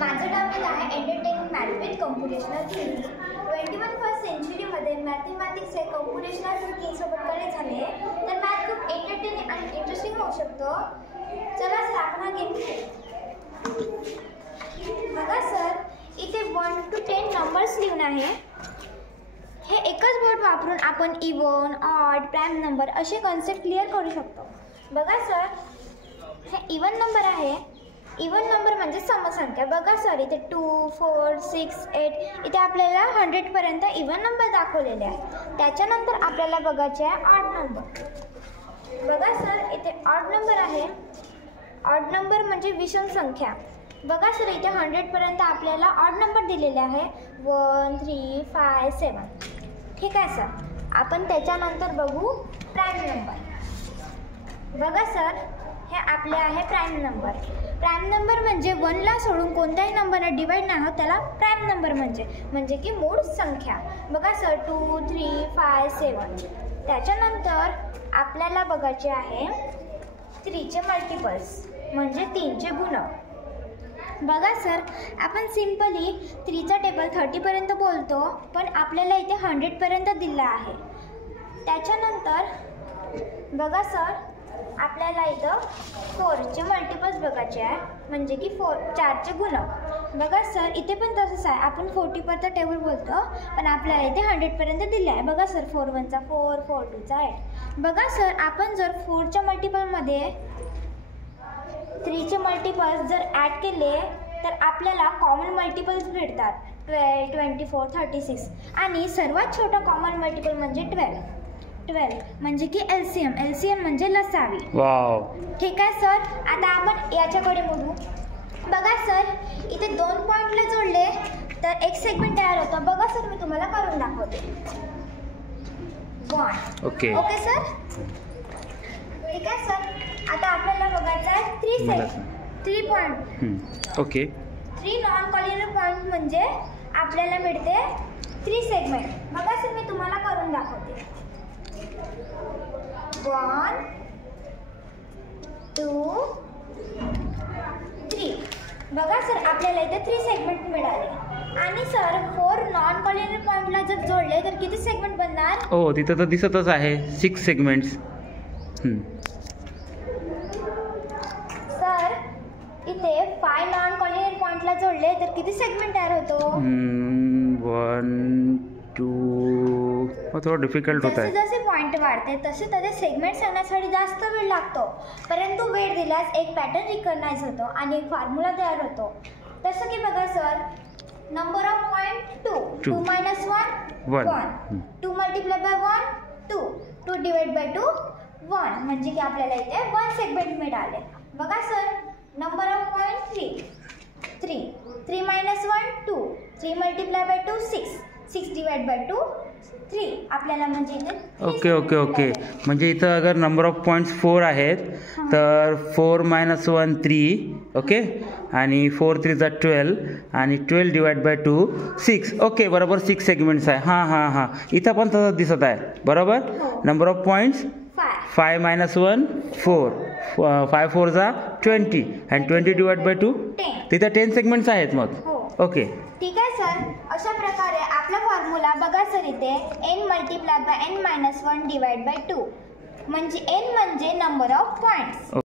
माझं टॉपिक आहे entertaining math with computational thinking. 21st सेंचुरीमध्ये मॅथमॅटिक्स हे कॉम्प्युटेशनल थिंकिंग सोबत कनेक्ट झाले तर मॅथ खूप एंटरटेनिंग आणि इंटरेस्टिंग होऊ शकतो. चला सर आपण हा गेम खेळू. बघा सर, इथे 1 to 10 नंबर्स लिहून आहे. हे एकच बोर्ड वापरून आपण इवन, ऑड, प्राइम नंबर असे कॉन्सेप्ट क्लिअर करू शकतो. बघा सर, हे इवन नंबर आहे. इवन नंबर म्हणजे समसंख्या. बघा सर, इथे 2, 4, 6, 8 इथे आपल्याला 100 पर्यंत इवन नंबर दाखवलेले आहे. त्याच्यानंतर आपल्याला बघायचे आहे ऑड नंबर. बघा सर, इथे ऑड नंबर आहे. ऑड नंबर म्हणजे विषम संख्या. बघा सर, इथे 100 पर्यंत आपल्याला ऑड नंबर दिलेले आहे 1, 3, 5, 7. ठीक आहे सर. आपण त्याच्यानंतर बघू प्राइम नंबर. बघा सर, हे आपले आहे प्राइम नंबर. प्राइम नंबर म्हणजे 1ला सोडून कोणत्याही नंबरला डिवाइड नाही होत त्याला प्राइम नंबर म्हणजे की मूळ संख्या. बघा सर, 2, 3, 5, 7. त्याच्यानंतर आपल्याला बघायचे आहे 3चे मल्टिपल्स म्हणजे 3चे गुणक. बघा सर, आपण सिम्पली 3चा टेबल 30 पर्यंत बोलतो, पण आपल्याला इथे 100 पर्यंत दिला आहे. त्याच्यानंतर बघा सर, आपल्याला इथं 4चे मल्टिपल्स बघायचे आहे म्हणजे की 4चे गुणक. बघा सर, इथे पण तसंच आहे. आपण 40 पर्यंत टेबल बोलतो, पण आपल्याला इथे 100 पर्यंत दिले आहे. बघा सर, 4 1 चा 4, 4 2 चा 8. बघा सर, आपण जर 4च्या मल्टिपलमध्ये 3चे मल्टिपल्स जर ॲड केले तर आपल्याला कॉमन मल्टिपल्स भेटतात 12, 24, 36. आणि सर्वात छोटा कॉमन मल्टिपल म्हणजे 12 म्हणजे की एलसीएम म्हणजे लसावी. वाव. ठीक आहे सर. आता आपण याच्याकडे बघू. बघा सर, इथे 2 पॉईंटला जोडले तर एक सेगमेंट तयार होतं. बघा सर, मी तुम्हाला करून दाखवते. 1. Okay sir. ठीक आहे सर. आता आपल्याला बघायचं आहे 3 point. Okay. 3 non collinear point म्हणजे आपल्याला मिळते 3 सेगमेंट. बघा सर, मी तुम्हाला करून दाखवते. 1, 2, 3. बघा सर, आपल्याला इथे 3 सेगमेंट मिळाले. आणि सर 4 नॉन कॉलिनियर पॉईंटला जर जोडले तर किती सेगमेंट बनणार? हो, तिथं तर दिसतच आहे 6 सेगमेंट्स. सर, इथे 5 नॉन कॉलिनियर पॉईंटला जोडले तर किती सेगमेंट तयार होतो? 1, 2. थोडं डिफिकल्ट होत आहे. जसे पॉईंट वाढते तसे त्याचे सेगमेंट सांगण्यासाठी जास्त वेळ लागतो, परंतु वेळ दिल्यास एक पॅटर्न रिकग्नाइज होतो आणि एक फॉर्म्युला तयार होतो. जसं की बघा sir, number of point 2 minus 1 1 2 multiplied by 1 2 2 divided by 2 1 म्हणजे की आपल्याला इथे 1 सेगमेंट मिळाले. बघा sir, number of point 3 3 minus 1 2 3 multiplied by 2 6 6 divided by 2 3 आपल्याला म्हणजे इथे ओके. म्हणजे इथं अगर नंबर ऑफ पॉईंट्स 4 आहेत तर 4 minus 1 3. ओके. आणि 4 3 चा 12 आणि 12 डिवाइड बाय 2 6. ओके, बरोबर 6 सेगमेंट्स आहे. हां. इथं पण तसंच दिसत आहे. बरोबर. नंबर ऑफ पॉईंट्स 5 minus 1 4 5 4 चा 20 आणि 20 डिवाइड बाय 2 तिथं 10 सेगमेंट्स आहेत मग. ओके. ठीक आहे सर. अशा प्रकारे आपला फॉर्म्युला बघा सर, इथे n multiply by n minus 1 divide by 2 म्हणजे n म्हणजे नंबर ऑफ पॉईंट्स.